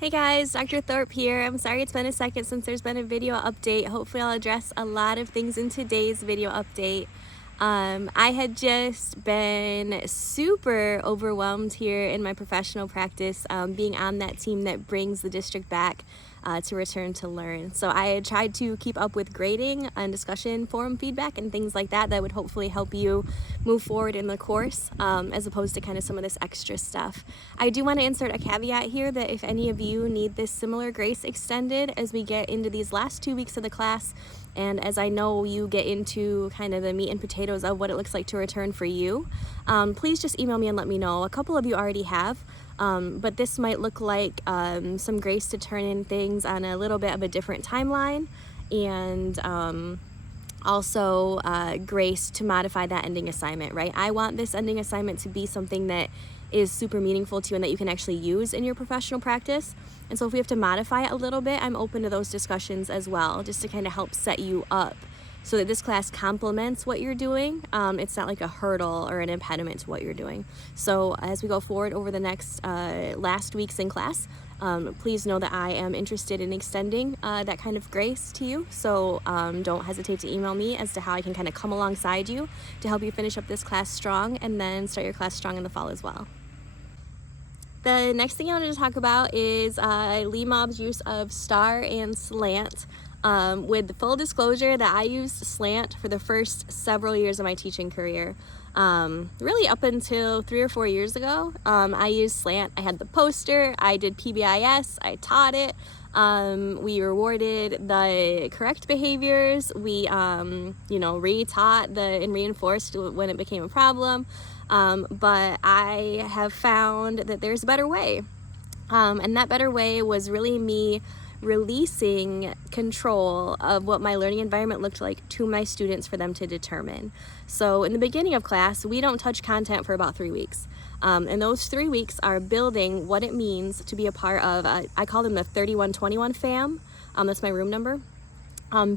Hey guys, Dr. Thorpe here. I'm sorry it's been a second since there's been a video update. Hopefully I'll address a lot of things in today's video update. I had just been super overwhelmed here in my professional practice, being on that team that brings the district back to return to learn. So I had tried to keep up with grading and discussion forum feedback and things like that would hopefully help you move forward in the course, as opposed to kind of some of this extra stuff. I do want to insert a caveat here that if any of you need this similar grace extended as we get into these last 2 weeks of the class, and as I know you get into kind of the meat and potatoes of what it looks like to return for you, please just email me and let me know. A couple of you already have, but this might look like some grace to turn in things on a little bit of a different timeline, and also grace to modify that ending assignment, right? I want this ending assignment to be something that is super meaningful to you and that you can actually use in your professional practice. And so if we have to modify it a little bit, I'm open to those discussions as well, just to kind of help set you up so that this class complements what you're doing. It's not like a hurdle or an impediment to what you're doing. So as we go forward over the next last weeks in class, please know that I am interested in extending that kind of grace to you. So don't hesitate to email me as to how I can kind of come alongside you to help you finish up this class strong and then start your class strong in the fall as well. The next thing I wanted to talk about is Lee Mob's use of star and slant. With the full disclosure that I used slant for the first several years of my teaching career. Really up until 3 or 4 years ago, I used slant. I had the poster, I did PBIS, I taught it. We rewarded the correct behaviors. We, retaught and reinforced when it became a problem. But I have found that there's a better way. And that better way was really me releasing control of what my learning environment looked like to my students for them to determine. So in the beginning of class, we don't touch content for about 3 weeks. And those 3 weeks are building what it means to be a part of, I call them the 3121 fam. That's my room number.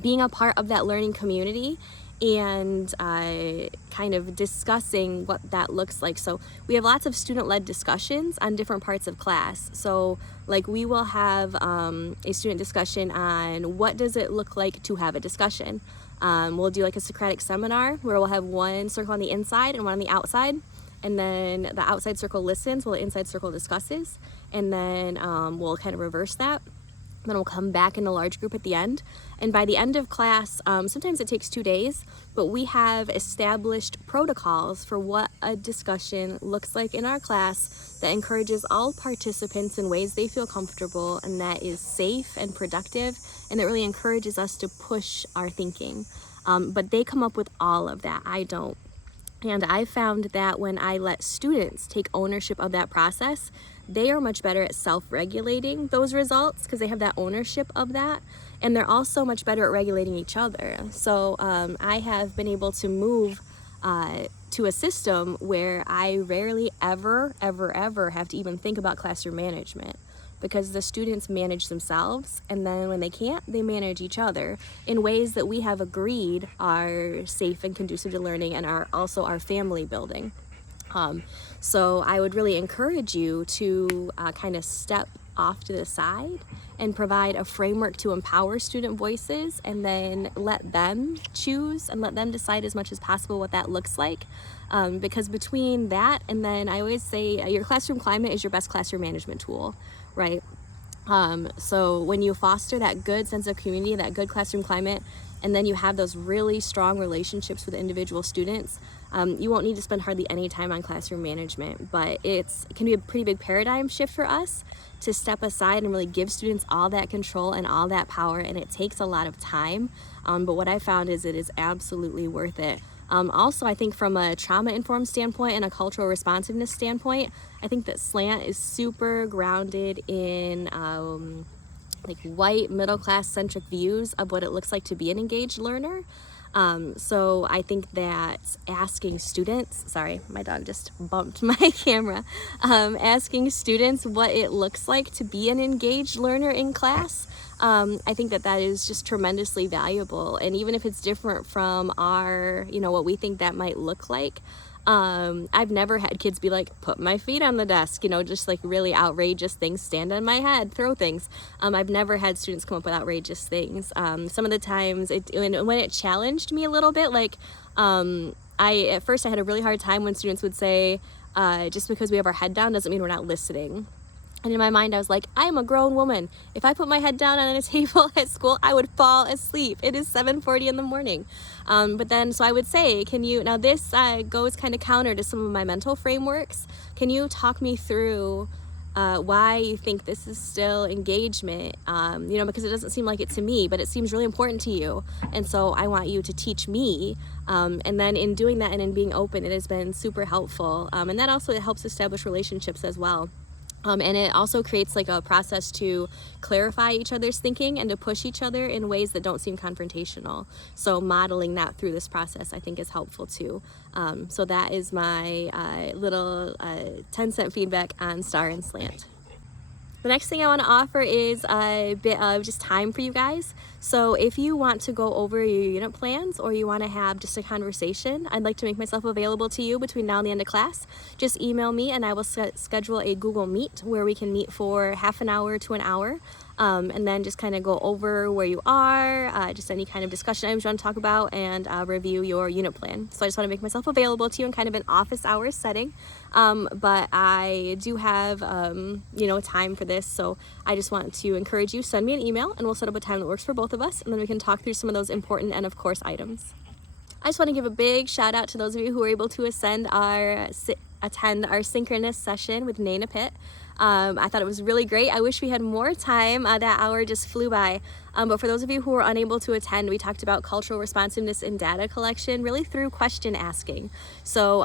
Being a part of that learning community and kind of discussing what that looks like. So we have lots of student-led discussions on different parts of class. So like we will have a student discussion on what does it look like to have a discussion. We'll do like a Socratic seminar where we'll have one circle on the inside and one on the outside. And then the outside circle listens while the inside circle discusses. And then we'll kind of reverse that. Then we'll come back in a large group at the end. And by the end of class, sometimes it takes 2 days, but we have established protocols for what a discussion looks like in our class that encourages all participants in ways they feel comfortable and that is safe and productive, and that really encourages us to push our thinking. But they come up with all of that. I don't. And I found that when I let students take ownership of that process, they are much better at self-regulating those results because they have that ownership of that. And they're also much better at regulating each other. So I have been able to move to a system where I rarely ever have to even think about classroom management, because the students manage themselves, and then when they can't, they manage each other in ways that we have agreed are safe and conducive to learning and are also our family building. So I would really encourage you to kind of step off to the side and provide a framework to empower student voices, and then let them choose and let them decide as much as possible what that looks like. Because between that and then I always say your classroom climate is your best classroom management tool, right? So when you foster that good sense of community, that good classroom climate, and then you have those really strong relationships with individual students, you won't need to spend hardly any time on classroom management. But it can be a pretty big paradigm shift for us to step aside and really give students all that control and all that power, and it takes a lot of time. But what I found is it is absolutely worth it. Also, I think from a trauma-informed standpoint and a cultural responsiveness standpoint, I think that slant is super grounded in like white middle-class centric views of what it looks like to be an engaged learner. So I think that asking students, sorry, my dog just bumped my camera, asking students what it looks like to be an engaged learner in class, I think that is just tremendously valuable. And even if it's different from our, what we think that might look like, I've never had kids be like, put my feet on the desk, you know, just like really outrageous things, stand on my head, throw things. I've never had students come up with outrageous things. Some of the times when it challenged me a little bit, like, at first I had a really hard time when students would say, just because we have our head down doesn't mean we're not listening. And in my mind, I was like, I'm a grown woman. If I put my head down on a table at school, I would fall asleep. It is 7:40 in the morning. But then, so I would say, now this goes kind of counter to some of my mental frameworks. Can you talk me through why you think this is still engagement? Because it doesn't seem like it to me, but it seems really important to you. And so I want you to teach me. And then in doing that and in being open, it has been super helpful. And that also, it helps establish relationships as well. And it also creates like a process to clarify each other's thinking and to push each other in ways that don't seem confrontational. So modeling that through this process, I think, is helpful too. So that is my little 10-cent feedback on Star and Slant. The next thing I want to offer is a bit of just time for you guys. So if you want to go over your unit plans or you want to have just a conversation, I'd like to make myself available to you between now and the end of class. Just email me and I will schedule a Google Meet where we can meet for half an hour to an hour. And then just kind of go over where you are, just any kind of discussion items you want to talk about, and review your unit plan. So I just want to make myself available to you in kind of an office hours setting. But I do have, time for this. So I just want to encourage you, send me an email and we'll set up a time that works for both of us. And then we can talk through some of those important and of course items. I just want to give a big shout out to those of you who were able to attend our synchronous session with Nana Pitt. I thought it was really great. I wish we had more time. That hour just flew by. But for those of you who were unable to attend, we talked about cultural responsiveness in data collection, really through question asking. So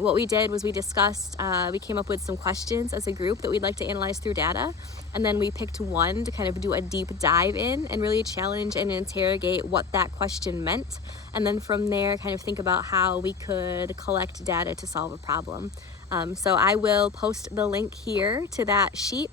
what we did was we discussed, we came up with some questions as a group that we'd like to analyze through data. And then we picked one to kind of do a deep dive in and really challenge and interrogate what that question meant. And then from there, kind of think about how we could collect data to solve a problem. So I will post the link here to that sheet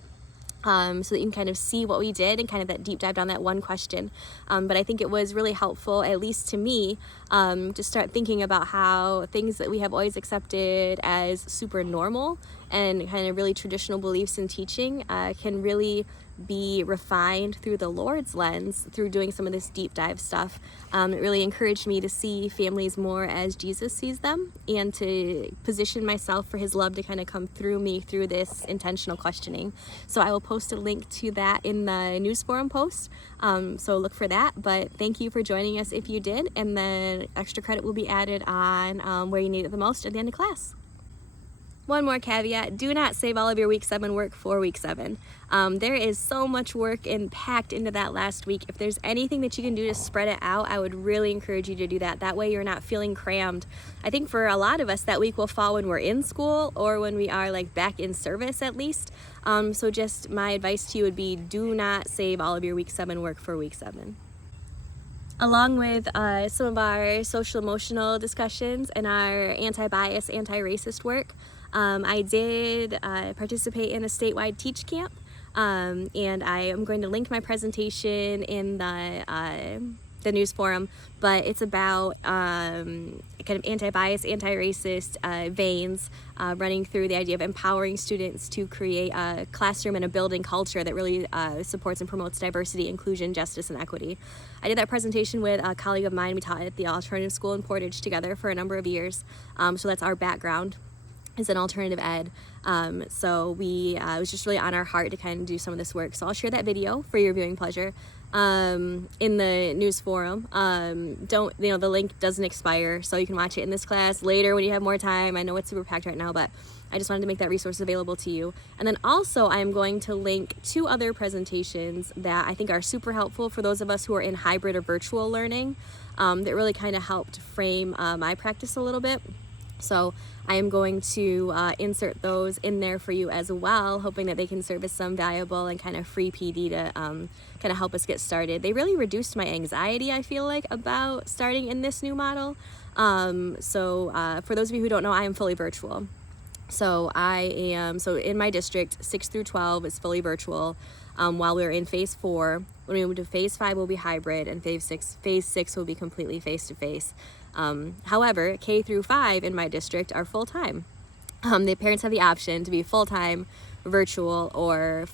so that you can kind of see what we did and kind of that deep dive on that one question. But I think it was really helpful, at least to me, to start thinking about how things that we have always accepted as super normal and kind of really traditional beliefs in teaching can really be refined through the Lord's lens through doing some of this deep dive stuff. It really encouraged me to see families more as Jesus sees them and to position myself for his love to kind of come through me through this intentional questioning. So I will post a link to that in the news forum post. So look for that. But thank you for joining us if you did. And then extra credit will be added on where you need it the most at the end of class. One more caveat, do not save all of your week 7 work for week 7. There is so much work packed into that last week. If there's anything that you can do to spread it out, I would really encourage you to do that. That way you're not feeling crammed. I think for a lot of us that week will fall when we're in school or when we are like back in service at least. So just my advice to you would be do not save all of your week 7 work for week 7. Along with some of our social emotional discussions and our anti-bias, anti-racist work, I did participate in a statewide teach camp, and I am going to link my presentation in the news forum, but it's about kind of anti-bias, anti-racist veins running through the idea of empowering students to create a classroom and a building culture that really supports and promotes diversity, inclusion, justice, and equity. I did that presentation with a colleague of mine. We taught at the alternative school in Portage together for a number of years, so that's our background is in alternative ed. So it was just really on our heart to kind of do some of this work. So I'll share that video for your viewing pleasure in the news forum. The link doesn't expire, so you can watch it in this class later when you have more time. I know it's super packed right now, but I just wanted to make that resource available to you. And then also I'm going to link 2 other presentations that I think are super helpful for those of us who are in hybrid or virtual learning, that really kind of helped frame my practice a little bit. So I am going to insert those in there for you as well, hoping that they can serve as some valuable and kind of free PD to kind of help us get started. They really reduced my anxiety, I feel like, about starting in this new model. So for those of you who don't know, I am fully virtual. So in my district, 6 through 12 is fully virtual. While we're in phase 4, When we move to phase 5, we'll be hybrid, and phase 6 will be completely face-to-face. However, K through 5 in my district are full-time. The parents have the option to be full-time, virtual, or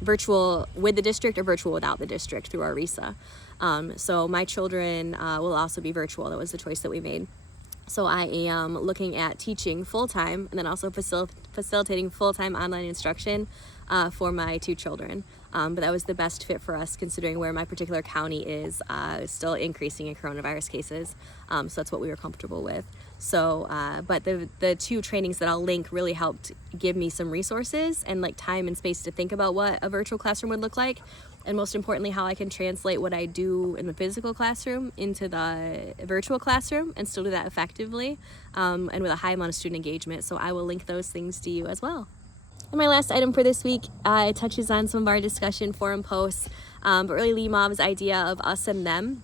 virtual with the district or virtual without the district through our RISA. So my children will also be virtual. That was the choice that we made. So I am looking at teaching full-time and then also facilitating full-time online instruction for my 2 children. But that was the best fit for us considering where my particular county is still increasing in coronavirus cases. So that's what we were comfortable with. So, but the 2 trainings that I'll link really helped give me some resources and like time and space to think about what a virtual classroom would look like. And most importantly, how I can translate what I do in the physical classroom into the virtual classroom and still do that effectively and with a high amount of student engagement. So I will link those things to you as well. And my last item for this week touches on some of our discussion forum posts, but really Lee Mob's idea of us and them.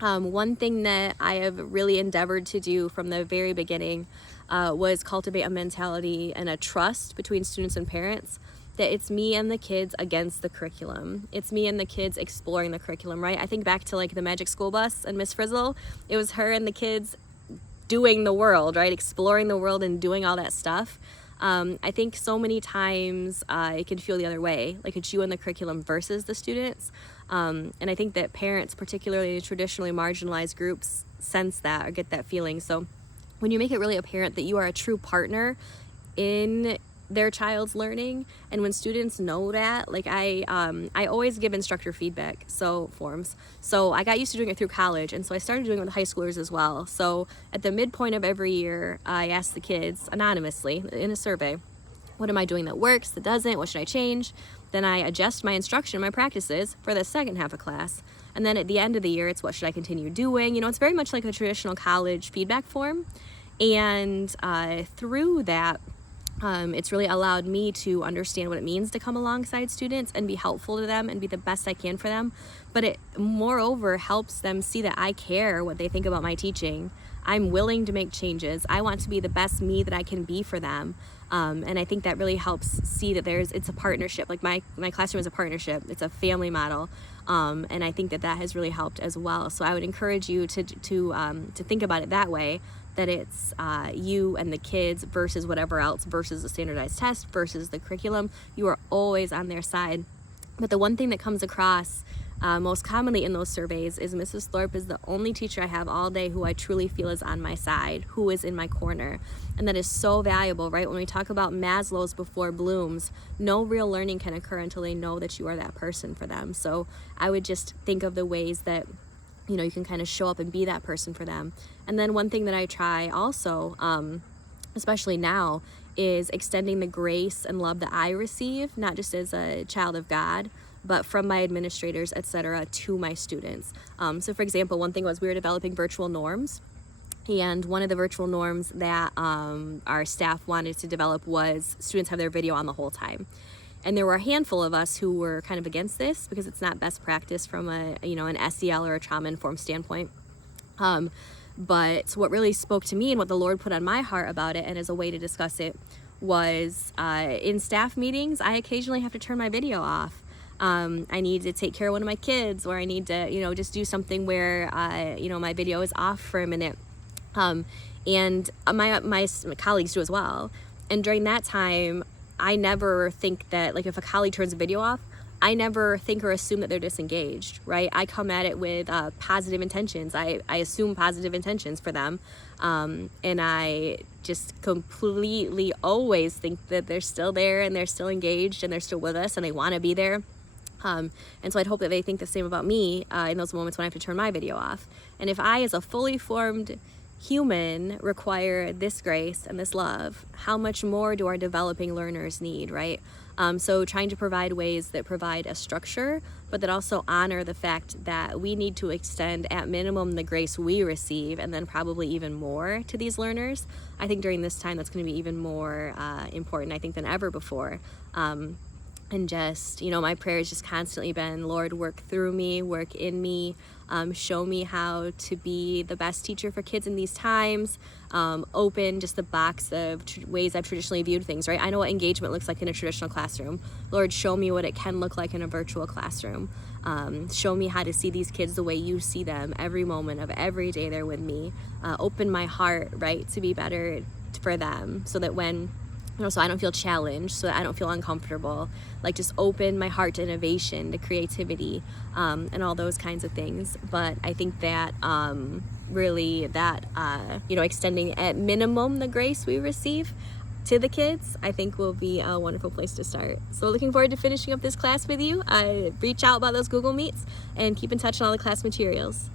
One thing that I have really endeavored to do from the very beginning was cultivate a mentality and a trust between students and parents that it's me and the kids against the curriculum. It's me and the kids exploring the curriculum, right? I think back to like the Magic School Bus and Miss Frizzle. It was her and the kids doing the world, right? Exploring the world and doing all that stuff. I think so many times it can feel the other way, like it's you and the curriculum versus the students. And I think that parents, particularly in traditionally marginalized groups, sense that or get that feeling. So when you make it really apparent that you are a true partner in their child's learning, and when students know that, like I always give instructor feedback forms. So I got used to doing it through college, and so I started doing it with high schoolers as well. So at the midpoint of every year, I ask the kids anonymously in a survey, what am I doing that works, that doesn't, what should I change? Then I adjust my instruction, my practices for the second half of class. And then at the end of the year, it's what should I continue doing? You know, it's very much like a traditional college feedback form. And through that, it's really allowed me to understand what it means to come alongside students and be helpful to them and be the best I can for them. But it moreover helps them see that I care what they think about my teaching. I'm willing to make changes. I want to be the best me that I can be for them. And I think that really helps see that it's a partnership. Like my classroom is a partnership. It's a family model. And I think that has really helped as well. So I would encourage you to think about it that way, that it's you and the kids versus whatever else, versus the standardized test, versus the curriculum. You are always on their side. But the one thing that comes across most commonly in those surveys is Mrs. Thorpe is the only teacher I have all day who I truly feel is on my side, who is in my corner. And that is so valuable, right? When we talk about Maslow's before Bloom's, no real learning can occur until they know that you are that person for them. So I would just think of the ways that you can kind of show up and be that person for them. And then one thing that I try also, especially now, is extending the grace and love that I receive, not just as a child of God, but from my administrators, etc., to my students. So for example, one thing was we were developing virtual norms. And one of the virtual norms that our staff wanted to develop was students have their video on the whole time. And there were a handful of us who were kind of against this because it's not best practice from an SEL or a trauma-informed standpoint. But what really spoke to me and what the Lord put on my heart about it and as a way to discuss it was in staff meetings, I occasionally have to turn my video off. I need to take care of one of my kids, or I need to, just do something where, my video is off for a minute. And my colleagues do as well. And during that time, I never think that, like, if a colleague turns a video off, I never think or assume that they're disengaged, right? I come at it with positive intentions. I assume positive intentions for them. And I just completely always think that they're still there and they're still engaged and they're still with us and they want to be there. And so I'd hope that they think the same about me in those moments when I have to turn my video off. And if I, as a fully formed human, require this grace and this love, how much more do our developing learners need, right? So trying to provide ways that provide a structure, but that also honor the fact that we need to extend at minimum the grace we receive, and then probably even more to these learners. I think during this time that's going to be even more important, I think, than ever before. And just, you know, my prayer has just constantly been, Lord, work through me, work in me, show me how to be the best teacher for kids in these times, open just the box of ways I've traditionally viewed things, right? I know what engagement looks like in a traditional classroom. Lord, show me what it can look like in a virtual classroom. Show me how to see these kids the way you see them every moment of every day they're with me. Open my heart, right, to be better for them, so that when, you know, so I don't feel challenged, so that I don't feel uncomfortable, like just open my heart to innovation, to creativity, and all those kinds of things. But I think that really that, you know, extending at minimum the grace we receive to the kids, I think will be a wonderful place to start. So looking forward to finishing up this class with you. Reach out about those Google Meets and keep in touch on all the class materials.